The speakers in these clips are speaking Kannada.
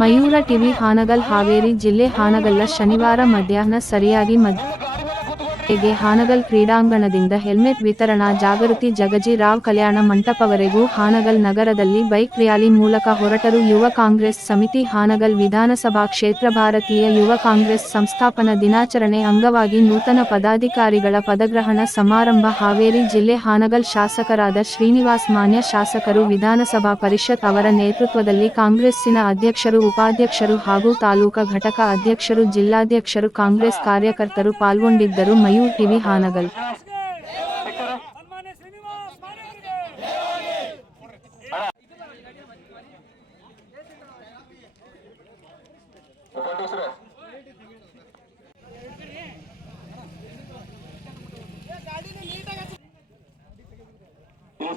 ಮಯೂರ ಟಿವಿ ಹಾನಗಲ್ ಹಾವೇರಿ ಜಿಲ್ಲೆ ಹಾನಗಲ್ಲ ಶನಿವಾರ ಮಧ್ಯಾಹ್ನ ಸರಿಯಾಗಿ ಗೆ ಹಾನಗಲ್ ಕ್ರೀಡಾಂಗಣದಿಂದ ಹೆಲ್ಮೆಟ್ ವಿತರಣಾ ಜಾಗೃತಿ ಜಗಜಿ ರಾವ್ ಕಲ್ಯಾಣ ಮಂಟಪವರೆಗೂ ಹಾನಗಲ್ ನಗರದಲ್ಲಿ ಬೈಕ್ ರ್ಯಾಲಿ ಮೂಲಕ ಹೊರಟರು. ಯುವ ಕಾಂಗ್ರೆಸ್ ಸಮಿತಿ ಹಾನಗಲ್ ವಿಧಾನಸಭಾ ಕ್ಷೇತ್ರ ಭಾರತೀಯ ಯುವ ಕಾಂಗ್ರೆಸ್ ಸಂಸ್ಥಾಪನಾ ದಿನಾಚರಣೆ ಅಂಗವಾಗಿ ನೂತನ ಪದಾಧಿಕಾರಿಗಳ ಪದಗ್ರಹಣ ಸಮಾರಂಭ ಹಾವೇರಿ ಜಿಲ್ಲೆ ಹಾನಗಲ್ ಶಾಸಕರಾದ ಶ್ರೀನಿವಾಸ್ ಮಾನ್ಯ ಶಾಸಕರು ವಿಧಾನಸಭಾ ಪರಿಷತ್ ಅವರ ನೇತೃತ್ವದಲ್ಲಿ ಕಾಂಗ್ರೆಸ್ಸಿನ ಅಧ್ಯಕ್ಷರು ಉಪಾಧ್ಯಕ್ಷರು ಹಾಗೂ ತಾಲೂಕಾ ಘಟಕ ಅಧ್ಯಕ್ಷರು ಜಿಲ್ಲಾಧ್ಯಕ್ಷರು ಕಾಂಗ್ರೆಸ್ ಕಾರ್ಯಕರ್ತರು ಪಾಲ್ಗೊಂಡಿದ್ದರು. ಮಯೂರ್ ಟಿವಿ ಹಾನಗಲ್.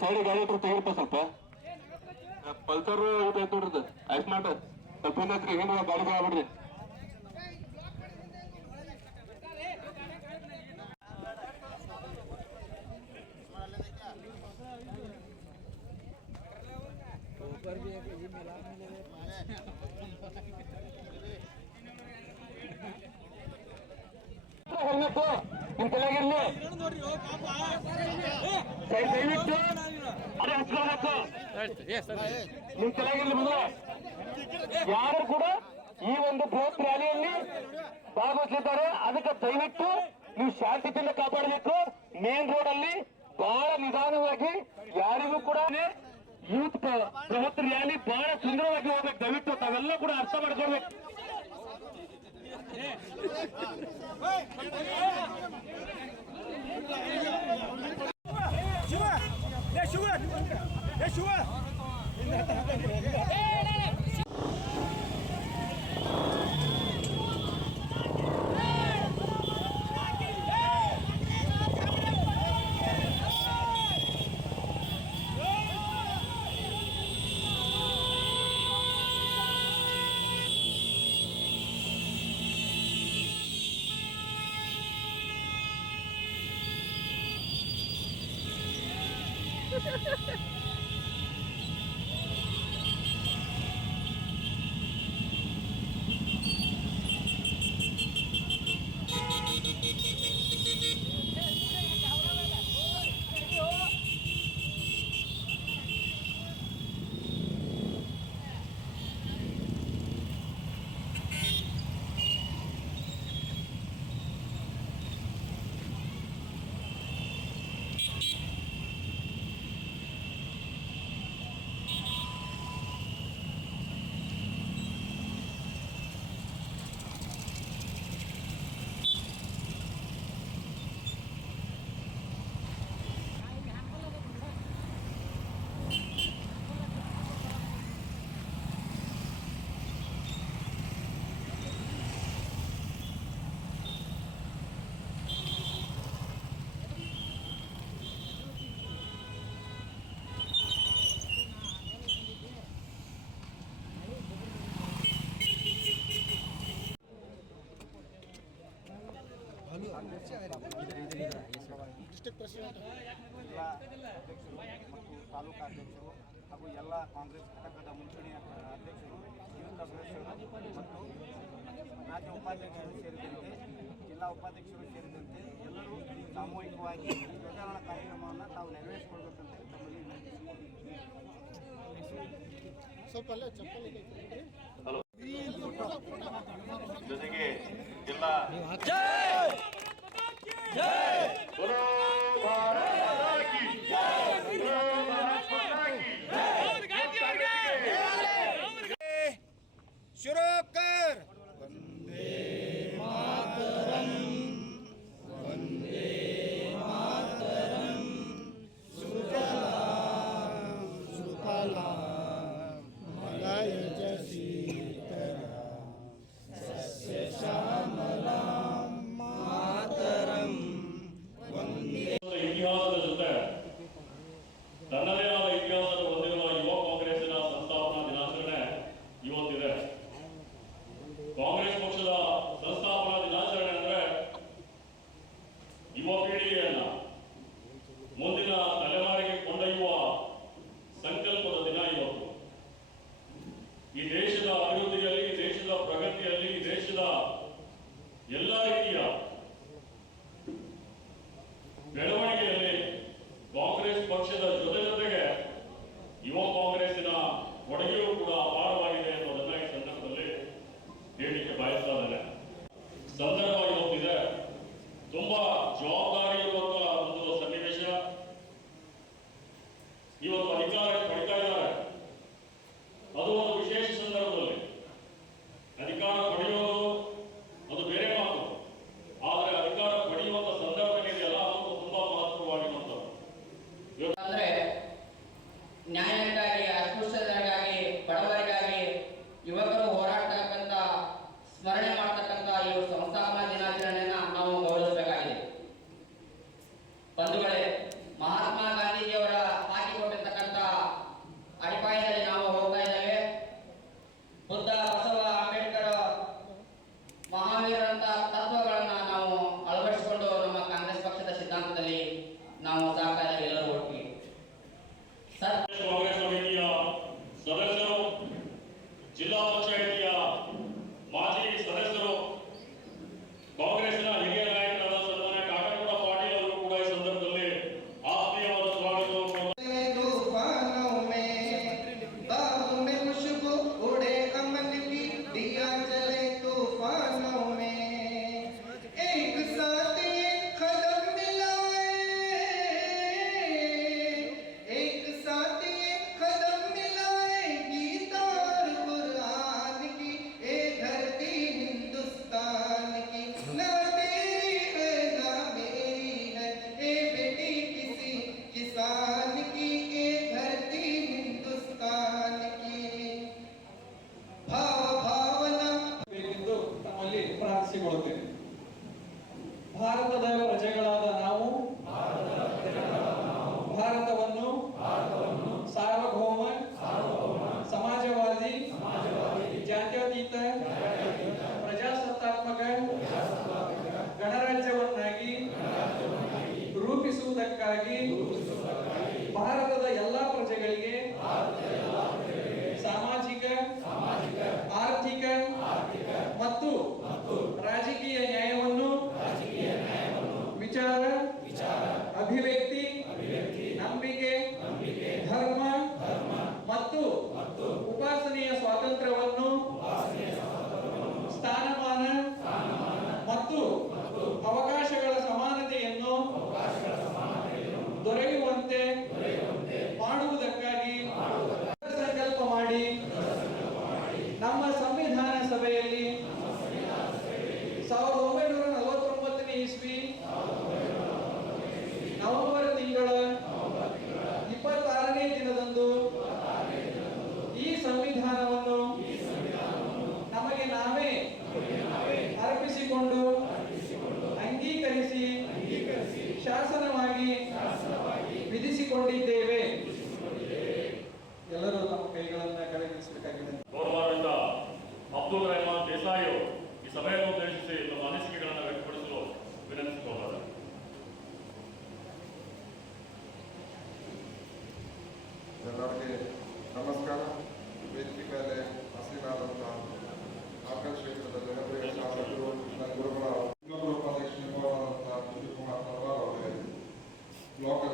ಸೈಡ್ ಗಾಡಿ ಹತ್ರ ತೆಗಿರಪ್ಪ, ಸ್ವಲ್ಪ ಪಲ್ಸರ್ ಐತ್ ನೋಡ್ರಿ, ಐಸ್ ಮಾಟ ಸ್ವಲ್ಪ ಏನೈತ್ರಿ, ಏನು ಗಾಡಿ ಆಗ್ಬಿಡ್ರಿ. ನಿಮ್ ತಲೆಗಿರ್ಲಿ ದಯವಿಟ್ಟು ಅದೇ ಹಚ್ಕೊಳ್ಬೇಕು, ನಿಮ್ ತಲೆಗಿರ್ಲಿ. ಮೊದಲು ಯಾರು ಕೂಡ ಈ ಒಂದು ಬೃಹತ್ ರ್ಯಾಲಿಯಲ್ಲಿ ಭಾಗವಹಿಸಿದ್ದಾರೆ, ಅದಕ್ಕೆ ದಯವಿಟ್ಟು ನೀವು ಶಾಂತಿಯಿಂದ ಕಾಪಾಡಬೇಕು. ಮೇನ್ ರೋಡ್ ಅಲ್ಲಿ ಬಹಳ ನಿಧಾನವಾಗಿ, ಯಾರಿಗೂ ಕೂಡ ಯೂತ್ ಬೃಹತ್ ರ್ಯಾಲಿ ಬಹಳ ಸುಂದರವಾಗಿ ಹೋಗ್ಬೇಕು. ದಯವಿಟ್ಟು ತಾವೆಲ್ಲ ಕೂಡ ಅರ್ಥ ಮಾಡ್ಕೊಳ್ಬೇಕು. ಡಿಸ್ಟ್ರಿಕ್ಟ್ ಪ್ರೆಸಿಡೆಂಟ್ ಎಲ್ಲ ಅಧ್ಯಕ್ಷರು ಮತ್ತು ತಾಲೂಕಾ ಅಧ್ಯಕ್ಷರು ಹಾಗೂ ಎಲ್ಲ ಕಾಂಗ್ರೆಸ್ ಘಟಕದ ಮುಂಚೂಣಿಯ ಅಧ್ಯಕ್ಷರು, ಯುವಕ ಸದಸ್ಯರು ಮತ್ತು ರಾಜ್ಯ ಉಪಾಧ್ಯಕ್ಷರು ಸೇರಿದಂತೆ ಜಿಲ್ಲಾ ಉಪಾಧ್ಯಕ್ಷರು ಸೇರಿದಂತೆ ಎಲ್ಲರೂ ಸಾಮೂಹಿಕವಾಗಿ ಧ್ವಜಾರೋಹಣ ಕಾರ್ಯಕ್ರಮವನ್ನು ತಾವು ನೆರವೇರಿಸಿಕೊಳ್ಬೇಕಂತ ತಮ್ಮಲ್ಲಿ ಸ್ವಲ್ಪ ಜೊತೆಗೆ ಜಿಲ್ಲಾ शुरू कर वंदे मातरम वंदे मातरम सुजलाम सुफलाम मलयज ಜಿಲ್ಲಾ ಪಂಚಾಯಿತಿಯ ಮಾಜಿ ಸದಸ್ಯರು, ಕಾಂಗ್ರೆಸ್ನ ಹಿರಿಯ ನಾಯಕರಾದ ಸನ್ಮಾನ್ಯ ಕಾಕನಗೌಡ ಪಾಟೀಲ್ ಅವರು ಕೂಡ ಈ ಸಂದರ್ಭದಲ್ಲಿ ಆತ್ಮೀಯವಾದ ಸ್ವಾಗತವನ್ನು तूफानों में बागों में खुशबू उड़े अमन की दिया जले तूफानों में एक साथ ये कदम मिलाए एक साथ ये कदम मिलाए गीता और कुरान की ए धरती हिंदुस्तान की ना तेरी है ना मेरी है ए बेटी किसी किसान की ए धरती हिंदुस्तान की भाव भावना ಬೇಕೆಂದು ತಮ್ಮಲ್ಲಿ ಪ್ರಾರ್ಥಿಸಿಕೊಳ್ಳುತ್ತೇನೆ. ಭಾರತದ ಪ್ರಜೆಗಳಾದ ನಾವು ಭಾರತವನ್ನು ಸಾರ್ವಭೌಮ ಸಮಾಜವಾದಿ ಜಾತ್ಯತೀತ ಪ್ರಜಾಸತ್ತಾತ್ಮಕ ಗಣರಾಜ್ಯವನ್ನಾಗಿ ರೂಪಿಸುವುದಕ್ಕಾಗಿ ಭಾರತದ ಎಲ್ಲಾ ಪ್ರಜೆಗಳಿಗೆ ಸಾಮಾಜಿಕ ಆರ್ಥಿಕ ಮತ್ತು ರಾಜಕೀಯ ನ್ಯಾಯವನ್ನು ವಿಚಾರ ಅಭಿವ್ಯಕ್ತಿ ನಂಬಿಕೆ ಧರ್ಮ ಮತ್ತು ಉಪಾಸನೆಯ ಸ್ವಾತಂತ್ರ್ಯವನ್ನು ಸ್ಥಾನಮಾನ ಮತ್ತು ಅವಕಾಶಗಳ ಸಮಾನತೆಯನ್ನು ದೊರೆಯುವಂತೆ ಮಾಡುವುದಕ್ಕಾಗಿ ಸಂಕಲ್ಪ ಮಾಡಿ ನಮ್ಮ ಸಂವಿಧಾನ ಸಭೆಯಲ್ಲಿ 1949ನೇ ಇಸ್ವಿ ನವೆಂಬರ್ ತಿಂಗಳ 26ನೇ ದಿನದಂದು ಈ ಸಂವಿಧಾನವನ್ನು ನಮಗೆ ನಾವೇ ಅರ್ಪಿಸಿಕೊಂಡು ಅಂಗೀಕರಿಸಿ ಶಾಸನವಾಗಿ ವಿಧಿಸಿಕೊಂಡಿದ್ದೇವೆ. ಎಲ್ಲರೂ ತಮ್ಮ ಕೈಗಳನ್ನು ಕೆಳಗಿಳಿಸಬೇಕಾಗಿದೆ. ಗೌರವಾನ್ವಿತ ಅಬ್ದುಲ್ ರೆಹಮಾನ್ ದೇಸಾಯಿ ಈ ಸಭೆಯನ್ನು ಉದ್ದೇಶಿಸಿ ತಮ್ಮ ಅನಿಸಿಕೆಗಳನ್ನು ವ್ಯಕ್ತಪಡಿಸಲು ವಿನಂತಿಸಿಕೊಳ್ಳುತ್ತಾರೆ. ಎಲ್ಲರಿಗೆ ನಮಸ್ಕಾರ. ವೇದಿಕೆ ಮೇಲೆ ಹಸಿರಾದಂಥ ಆಕಳ ಕ್ಷೇತ್ರದ ಜನಪ್ರಿಯ ಶಾಸಕರು, ನನ್ನ ಗುರುಗಳ ಇನ್ನೊಬ್ಬರು ಉಪಾಧ್ಯಕ್ಷ ನಿರ್ಮಾಣವಾದಂಥ ಶಿವಕುಮಾರ್ ತರವಾರ್ ಅವರೇ, ಬ್ಲಾಕ್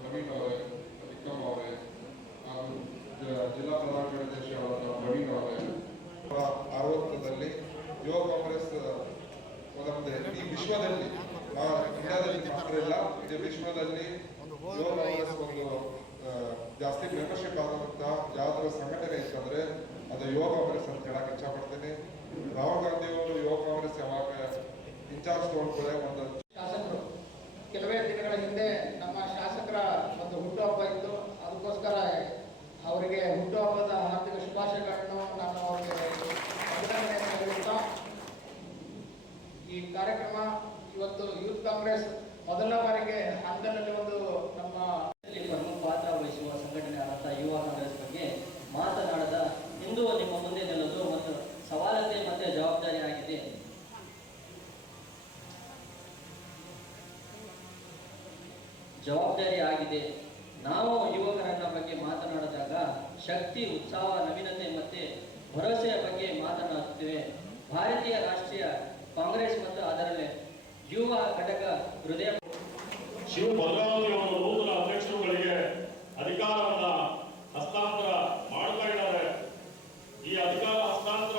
ಪ್ರವೀಣ್ ಅವರೇ, ವಿಕ್ರಮ್ ಅವರೇ ಹಾಗೂ ಜಿಲ್ಲಾ ಪ್ರಧಾನ ಕಾರ್ಯದರ್ಶಿಯಾದಂಥ ಪ್ರವೀಣ್ ಅವರೇ, 60ರಲ್ಲಿ ಯುವ ಕಾಂಗ್ರೆಸ್ ಒಂದೊಂದೇ ಈ ವಿಶ್ವದಲ್ಲಿ ಇಂಡಿಯಾದಲ್ಲಿ ಮಾತ್ರ ಇಲ್ಲ, ಇಡೀ ವಿಶ್ವದಲ್ಲಿ ಯುವ ಕಾಂಗ್ರೆಸ್ ಒಂದು ಜಾಸ್ತಿ ಮೆಂಬರ್ಶಿಪ್ ಆದಂತ ಯಾವ್ದಾದ್ರು ಸಂಘಟನೆ ಇತ್ತಂದ್ರೆ ಅದು ಯುವ ಕಾಂಗ್ರೆಸ್ ಅಂತ ಹೇಳಕ್ ಇಚ್ಛಾ ಪಡ್ತೀನಿ. ರಾಹುಲ್ ಗಾಂಧಿ ಅವರು ಯುವ ಕಾಂಗ್ರೆಸ್ ಯಾವಾಗ ಇನ್ಚಾರ್ಜ್ ತಗೊಂಡ್ರೆ ಒಂದು ಶಾಸಕರು ಕೆಲವೇ ದಿನಗಳ ಹಿಂದೆ ನಮ್ಮ ಶಾಸಕರ ಒಂದು ಹುಟ್ಟುಹಬ್ಬ ಇತ್ತು. ಅದಕ್ಕೋಸ್ಕರ ಅವರಿಗೆ ಹುಟ್ಟುಹಬ್ಬದ ಹಾರ್ದಿಕ ಶುಭಾಶಯಗಳನ್ನು ನಾನು ಅವರಿಗೆ ಅಭಿನಂದನೆ ಸಲ್ಲಿಸುತ್ತಾ, ಈ ಕಾರ್ಯಕ್ರಮ ಇವತ್ತು ಯೂತ್ ಕಾಂಗ್ರೆಸ್ ಮೊದಲ ಬಾರಿಗೆ ಹಾನಗಲ್ನಲ್ಲಿ ಒಂದು ನಮ್ಮ ಪ್ರಮುಖ ಪಾತ್ರ ವಹಿಸುವ ಸಂಘಟನೆ ಆದಂಥ ಯುವ ಕಾಂಗ್ರೆಸ್ ಬಗ್ಗೆ ಮಾತನಾಡದ ಇಂದು ನಿಮ್ಮ ಮುಂದೆ ನಿಲ್ಲೋದು ಒಂದು ಸವಾಲತೆ ಮತ್ತೆ ಜವಾಬ್ದಾರಿ ಆಗಿದೆ. ನಾವು ಯುವಕರನ್ನ ಬಗ್ಗೆ ಮಾತನಾಡಿದಾಗ ಶಕ್ತಿ, ಉತ್ಸಾಹ, ನವೀನತೆ ಮತ್ತೆ ಭರವಸೆಯ ಬಗ್ಗೆ ಮಾತನಾಡುತ್ತೇವೆ. ಭಾರತೀಯ ರಾಷ್ಟ್ರೀಯ ಕಾಂಗ್ರೆಸ್ ಮತ್ತು ಅದರಲ್ಲಿ ಯುವ ಘಟಕ ಹೃದಯ ಶಿವ ಭದ್ರಾವತಿಯವರು ನೂತನ ಅಧ್ಯಕ್ಷರುಗಳಿಗೆ ಅಧಿಕಾರವನ್ನ ಹಸ್ತಾಂತರ ಮಾಡ್ತಾ ಇದ್ದಾರೆ. ಈ ಅಧಿಕಾರ ಹಸ್ತಾಂತರ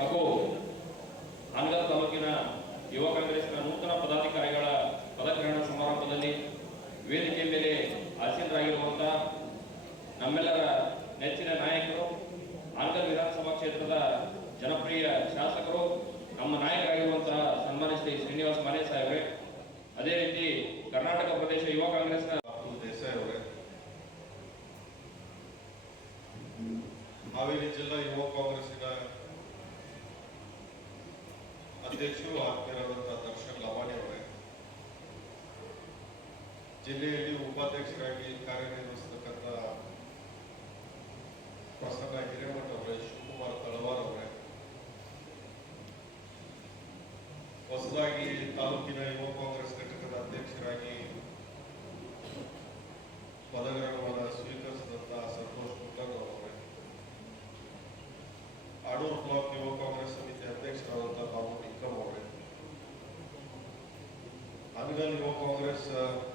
ಹಾಗೂ ಹಾನಗಲ್ ತಾಲೂಕಿನ ಯುವ ಕಾಂಗ್ರೆಸ್ನ ನೂತನ ಪದಾಧಿಕಾರಿಗಳ ಪದಗ್ರಹಣ ಸಮಾರಂಭದಲ್ಲಿ ವೇದಿಕೆ ಮೇಲೆ ಆಸೀನರಾಗಿರುವಂತಹ ನಮ್ಮೆಲ್ಲರ ನೆಚ್ಚಿನ ನಾಯಕರು, ಹಾನಗಲ್ ವಿಧಾನಸಭಾ ಕ್ಷೇತ್ರದ ಜನಪ್ರಿಯ ಶಾಸಕರು, ನಮ್ಮ ನಾಯಕರಾಗಿರುವಂತಹ ಸನ್ಮಾನ್ಯ ಶ್ರೀ ಶ್ರೀನಿವಾಸ ಮಾನೆ ಸಾಹೇಬ್ರೆ, ಅದೇ ರೀತಿ ಕರ್ನಾಟಕ ಪ್ರದೇಶ ಯುವ ಕಾಂಗ್ರೆಸ್ನ ದೇಸಾಯಿ ಅವರೇ, ಹಾವೇರಿ ಜಿಲ್ಲಾ ಯುವ ಕಾಂಗ್ರೆಸ್ಸಿನ ಅಧ್ಯಕ್ಷರು ಆತ್ಮೀಯರಾದಂತಹ ದರ್ಶನ್ ಲವಾಣಿ ಅವರೇ, ಜಿಲ್ಲೆಯಲ್ಲಿ ಉಪಾಧ್ಯಕ್ಷರಾಗಿ ಕಾರ್ಯನಿರ್ವಹಿಸತಕ್ಕಂಥ ಪ್ರಸನ್ನ ಹಿರೇಮಠ ಅವರೇ, ಶಿವಕುಮಾರ್ ತಳವಾರ್ ಅವರೇ, ಹೊಸದಾಗಿ ತಾಲೂಕಿನ ಯುವ ಕಾಂಗ್ರೆಸ್ ಘಟಕದ ಅಧ್ಯಕ್ಷರಾಗಿ ಪದಗ್ರಹಣವನ್ನು ಸ್ವೀಕರಿಸಿದಂತಹ ಸಂತೋಷ್ ಮುಟ್ಟಂಗ್ ಅವರೇ, ಹಾನಗಲ್ ಯುವ ಕಾಂಗ್ರೆಸ್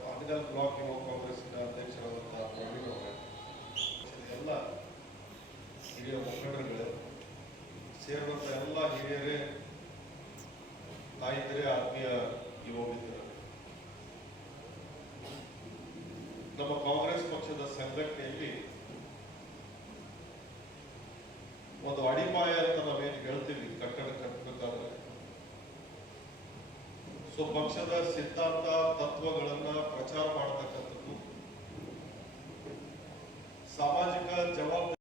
ಹಾನಗಲ್ ಬ್ಲಾಕ್ ಯುವ ಕಾಂಗ್ರೆಸ್ನ ಅಧ್ಯಕ್ಷರಾದಂತಹ ಪ್ರವೀಣ್ ಅವರೇ, ಎಲ್ಲ ಹಿರಿಯ ಮುಖಂಡರುಗಳೇ, ಸೇರಿದಂಥ ಎಲ್ಲ ಹಿರಿಯರೇ, ತಾಯಿತರೇ, ಆತ್ಮೀಯ ಯುವ ಮಿತ್ರರು, ನಮ್ಮ ಕಾಂಗ್ರೆಸ್ ಪಕ್ಷದ ಸಂಘಟನೆಯಲ್ಲಿ ಒಂದು ಅಡಿಪಾಯ ಅಂತ ನಾವೇನು ಹೇಳ್ತೀವಿ ಕಟ್ಟಡ ಕಟ್ಟಬೇಕಾದ್ರೆ, ಸೊ ಪಕ್ಷದ ಸಿದ್ಧಾಂತ ತತ್ವಗಳನ್ನ ಪ್ರಚಾರ ಮಾಡತಕ್ಕಂಥದ್ದು, ಸಾಮಾಜಿಕ ಜವಾಬ್ದಾರಿ